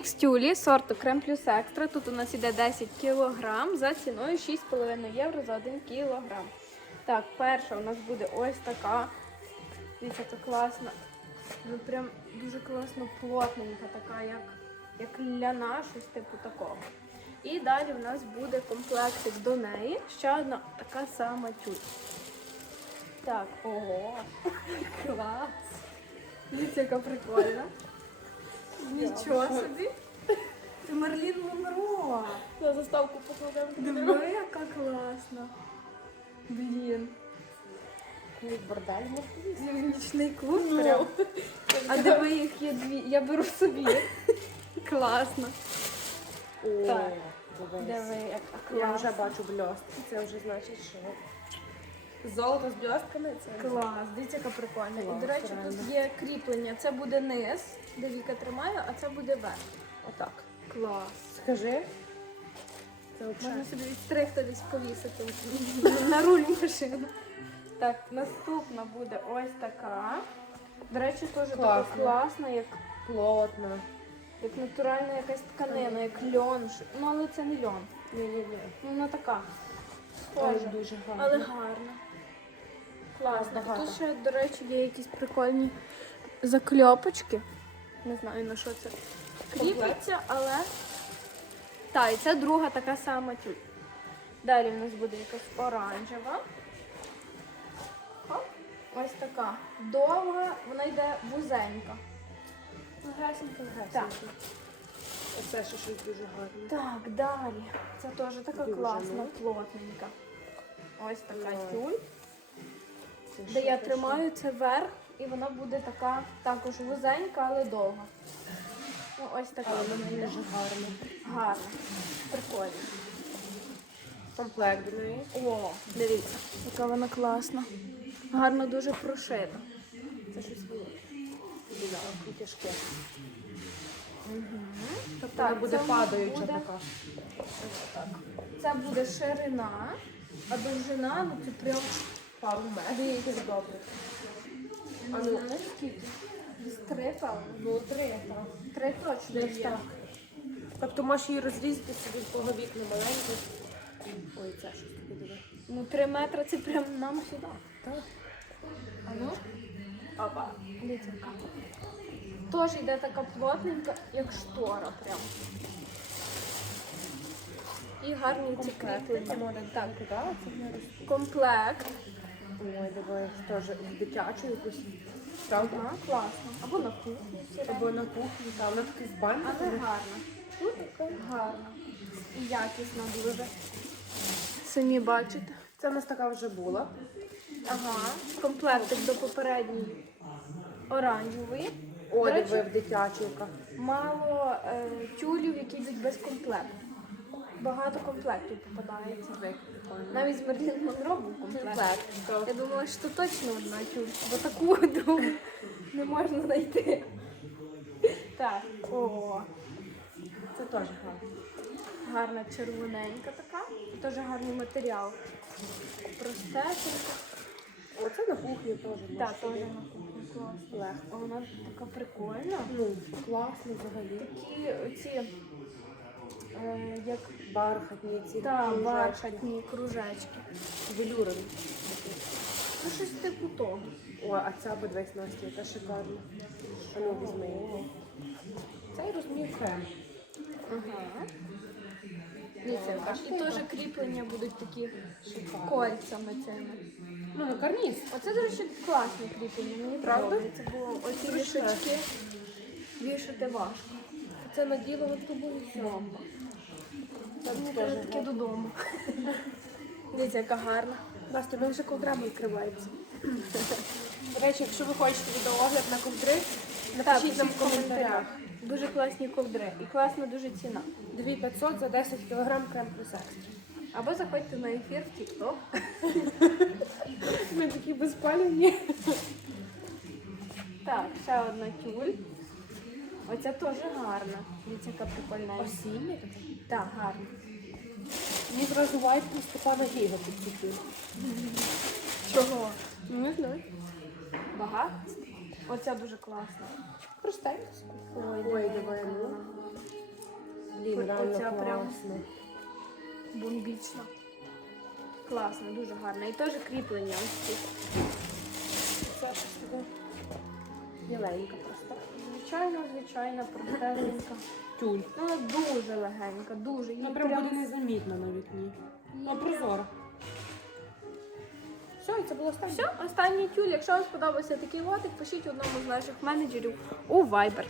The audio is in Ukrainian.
Тюлі сорту Крем Плюс Екстра. Тут у нас іде 10 кг за ціною 6,5 євро за 1 кг. Так, перша у нас буде ось така. Дивіться, це класна. Ну прям дуже класно плотненька, така, як, як ляна, щось типу такого. І далі у нас буде комплектик до неї. Ще одна така сама тюль. Так, ого, клас. Дивіться, яка прикольна. Нічого собі. Це Мерлін Монро. На заставку покладемо. Диви, яка класна. Блін. Бордель можна Нічний клуб прям. А диви, їх є дві. Я беру собі. Класно. Так. Диви, Диви, яка Я вже бачу бльостки, це вже значить, що золото з бльостками це. Клас, дивіться, яка прикольна. І, до речі, тут є кріплення. Це буде низ, де Віка тримає, а це буде верх. Отак. Клас. Скажи. Це Можна собі відстригти десь повісити на руль машини. Так, наступна буде ось така. До речі, теж така Класна. як, Плотно. як натуральна якась тканина, як льон. Ну, але це не льон. Ні-ні-ні. Ну, вона така. Схожа. дуже гарно. Але гарна. Класно. Багато. Тут ще, до речі, є якісь прикольні закльопочки. Не знаю на що це кріпиться, але. Так, і це друга така сама тюль. Далі в нас буде якась оранжева. Хоп. Ось така. Довга, вона йде вузенька. Гасенько, Так. гасенько. Оце ще щось дуже гарне. Так, далі. Це теж така класна, плотненька. Ось така тюль. Де я тримаю це верх, і вона буде така також вузенька, але довга. Ну, ось така вона дуже гарно. Гарна. Прикольно. Комплект до неї. О, дивіться, яка вона класна. Гарно дуже прошита. Це щось. Біля, тяжке. Тобто Вона буде падаюча буде- така. Це буде ширина, а довжина, ну це прям Пару. Це добре. а ну, скільки? Три, певно. Ну, три, так. Три точно Десь є. так. Тобто можеш її розрізати собі в кого вікна маленьке. Ой, це щось таке диви. Ну, три метри це прям нам сюди. Так. А ну? Опа. Дивіться, яка. Теж йде така плотненька, як штора прям. І гарні ці кріплення. Так, Куди це не роз- комплект. Ой, дивись, теж в дитячу якусь. Правда? Класно. Або на кухні. Або на кухні, там вона така з банки. Але гарно. Тут гарно. І якісно дуже. Самі бачите. Це в нас така вже була. Ага. Комплектик до попередньої оранжевої. О, До речі, диви в дитячу яка. Мало е, тюлів, які йдуть без комплекту. Багато комплектів попадається. Навіть з Мерлін Монро був комплект. Я думала, що точно одна тюль, бо таку другу не можна знайти. Так, о, Це теж гарно. гарна червоненька така. Теж гарний матеріал. Простесенька. Оце на кухні теж. Так, теж на кухні класно. Легко. Вона така прикольна. Ну, класно взагалі. Такі оці, е, як Бархатні ці. та кружечки. бархатні кружечки. Велюрові. Ну, щось типу того. О, а ця подивись Настя, яка шикарна. А ну візьми її. Цей розмір крем. Ага. Дивіться, і теж кріплення будуть такі кольцями цими. Ну, на карніз. Оце, до речі, класне кріплення. Мені Правда? подобається, бо оці вішачки вішати важко. Це наділо трубу і все. Мені теж таке додому. Дивіться, яка гарна. Настя, ми вже ковдрами відкривається. До речі, якщо ви хочете відеоогляд на ковдри, напишіть нам в коментарях. Дуже класні ковдри і класна дуже ціна. 2500 за 10 кг крем плюс екстра. Або заходьте на ефір в TikTok. Ми такі безпалівні. Так, ще одна тюль. Оця теж гарна. Дивіться, яка прикольна. Осіння. Так, гарна. Мені зразу вайп на Степана Гіга підкупив. Чого? Ну, не знаю. Багато? Оця дуже класна. Простенько. Ой, Ой, давай, ну. Блін, реально оця прям. класно. Бомбічна. Класна, дуже гарна. І теж кріплення ось. Це щось таке біленька просто. Звичайно, звичайно, простенька. Тюль. Ну, вона дуже легенька, дуже. Її Ну прям прям- буде незамітно на вікні. Ну, прозора. Все, і це було останнє. Все, останній тюль. Якщо вам сподобався такий лотик, пишіть одному з наших менеджерів у Viber.